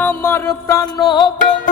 আমার প্রাণ বন্ধু